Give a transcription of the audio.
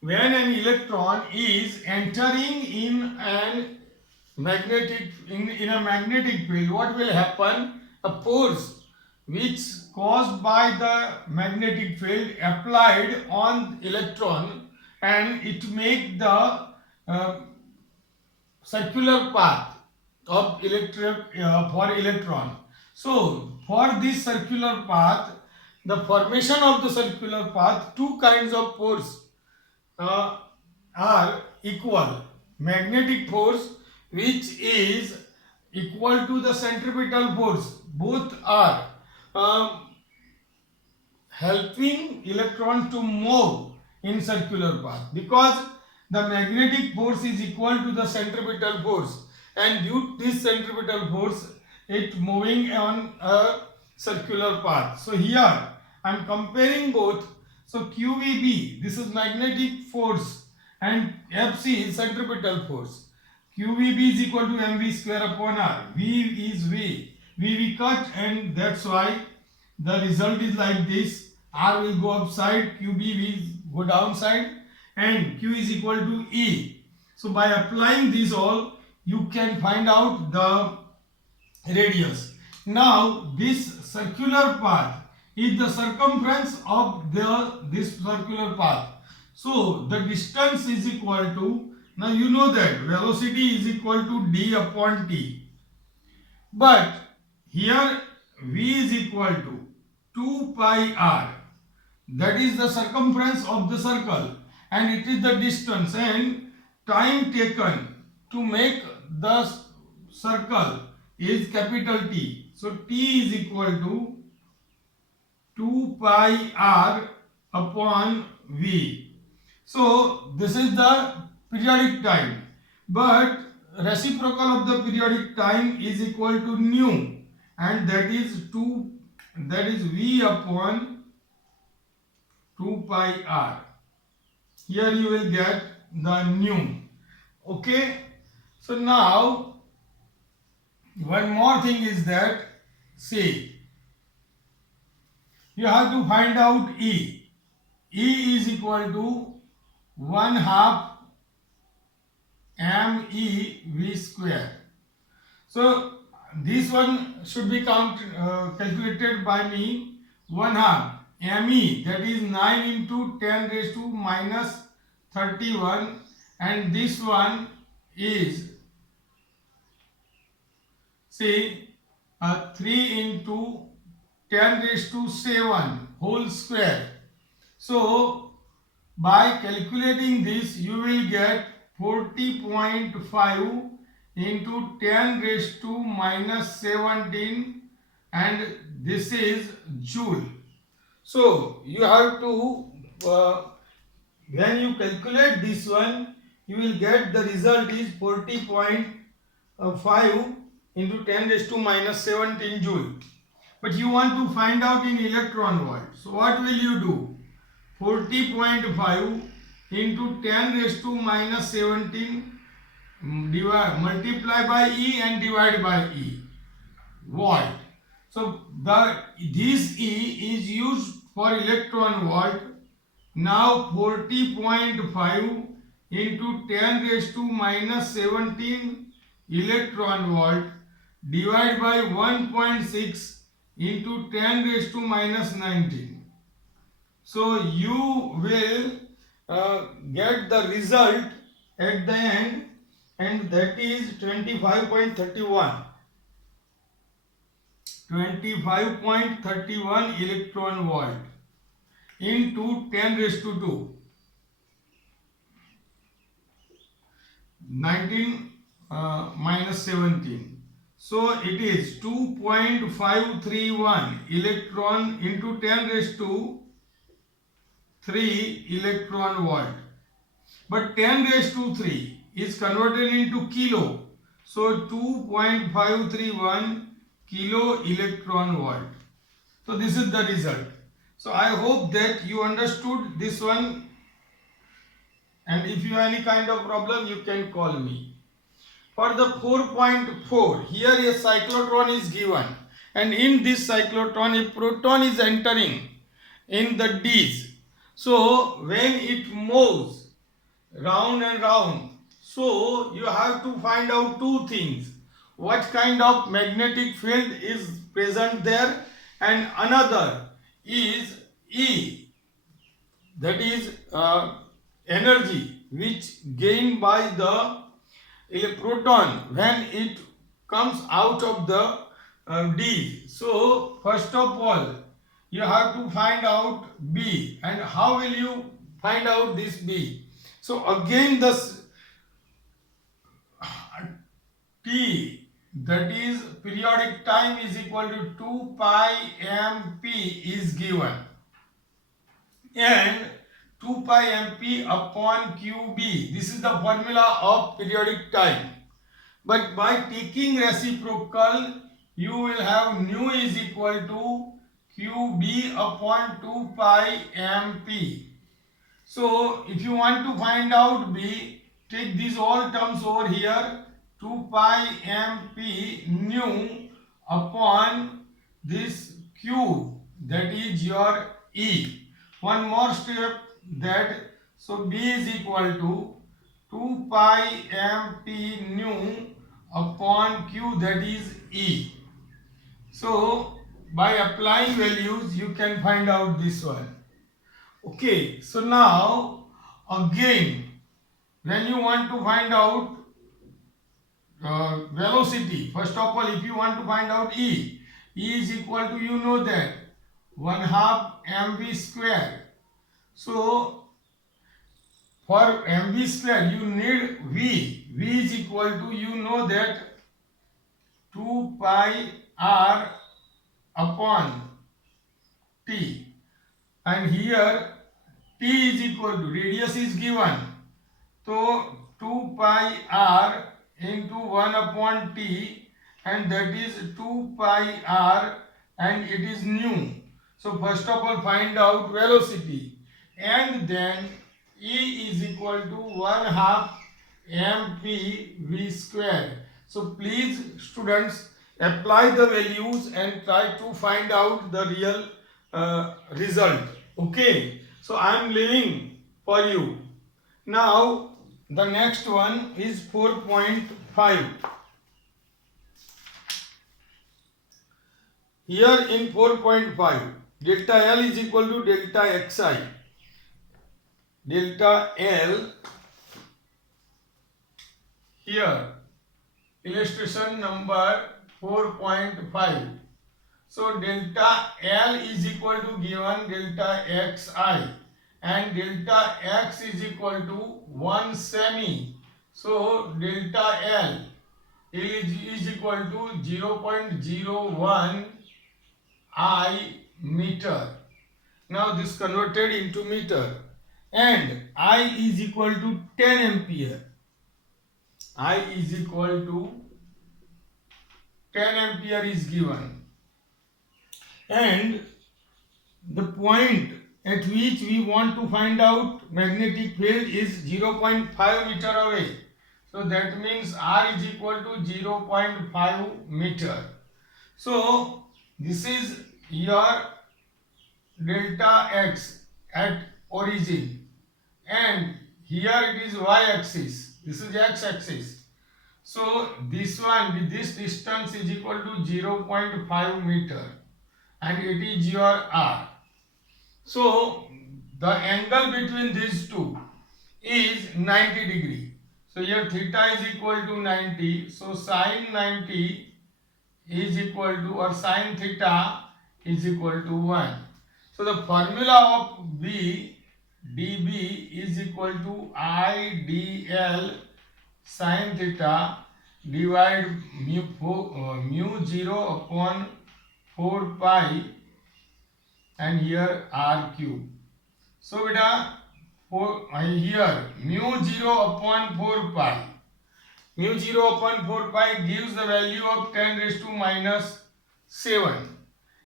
when an electron is entering in a magnetic field, what will happen? A force which caused by the magnetic field applied on electron, and it make the circular path of for electron. So for this circular path, the formation of the circular path, two kinds of force uh, are equal. Magnetic force, which is equal to the centripetal force, both are helping electron to move in circular path, because the magnetic force is equal to the centripetal force, and due to this centripetal force it moving on a circular path. So here I am comparing both. So QVB, this is magnetic force, and FC is centripetal force. QVB is equal to mv square upon r. V is V. V we cut, and that's why the result is like this. R will go upside, QB will go downside, and Q is equal to E. So by applying this all, you can find out the radius. Now this circular path is the circumference of this circular path. So the distance is equal to, now you know that velocity is equal to d upon t. But here v is equal to 2 pi r. That is the circumference of the circle, and it is the distance and time taken to make the circle is capital T. So T is equal to 2 pi r upon V. So this is the periodic time, but reciprocal of the periodic time is equal to nu, and that is V upon 2 pi r. Here you will get the nu. Okay. So now one more thing is that, see, you have to find out E. E is equal to 1 half me v square. So this one should be calculated by me. 1 half me, that is 9 into 10 raised to minus 31, and this one is, say, 3 into 10 raised to 7 whole square. So by calculating this, you will get 40.5 into 10 raised to minus 17, and this is joule. So you have to, when you calculate this one, you will get the result is 40.5 into 10 raised to minus 17 joule. But you want to find out in electron volt. So what will you do? 40.5 into 10 raised to minus 17 multiply by E and divide by E, volt. So this E is used for electron volt. Now 40.5 into 10 raised to minus 17 electron volt divided by 1.6 into 10 raised to minus 19. So you will get the result at the end, and that is 25.31. 25.31 electron volt into 10 raised to 2. 19 minus 17. So it is 2.531 electron into 10 raised to 3 electron volt. But 10 raised to 3 is converted into kilo. So 2.531 kilo electron volt. So this is the result. So I hope that you understood this one, and if you have any kind of problem, you can call me. For the 4.4, here a cyclotron is given, and in this cyclotron a proton is entering in the D's. So when it moves round and round. So you have to find out two things. What kind of magnetic field is present there, and another is E, that is energy which gained by the proton when it comes out of the D. So first of all you have to find out B, and how will you find out this B? So again the T, that is periodic time, is equal to 2 pi mp is given, and 2 pi mp upon qb, this is the formula of periodic time. But by taking reciprocal, you will have nu is equal to qb upon 2 pi mp. So if you want to find out B, take these all terms over here, 2 pi mp nu upon this q, that is your E. One more step, that so B is equal to 2 pi mp nu upon q, that is E. So by applying values you can find out this one. Okay, so now again when you want to find out velocity, first of all if you want to find out E is equal to, you know that 1/2 mv square. So for mv square you need V is equal to, you know that 2 pi r upon T, and here T is equal to, radius is given, so 2 pi r into 1 upon T, and that is 2 pi r, and it is nu. So first of all find out velocity, and then E is equal to 1/2 mp v square. So please students apply the values and try to find out the real result. Okay, so I am leaving for you. Now the next one is 4.5. Here in 4.5, delta L is equal to delta xi. Delta L, here illustration number 4.5. So delta L is equal to given delta xi, and delta x is equal to 1 semi. So delta L is equal to 0.01 I meter. Now this converted into meter, and I is equal to 10 ampere. I is equal to 10 ampere is given, and the point at which we want to find out magnetic field is 0.5 meter away. So that means R is equal to 0.5 meter. So this is your delta x at origin, and here it is y-axis, this is x-axis. So this one with this distance is equal to 0.5 meter, and it is your R. So the angle between these two is 90 degree. So here theta is equal to 90. So sine 90 is equal to, or sine theta is equal to 1. So the formula of B, dB is equal to I dl sine theta divide mu 0 upon 4 pi, and here r cube. So beta here mu 0 upon 4 pi. Mu 0 upon 4 pi gives the value of 10 raised to minus 7.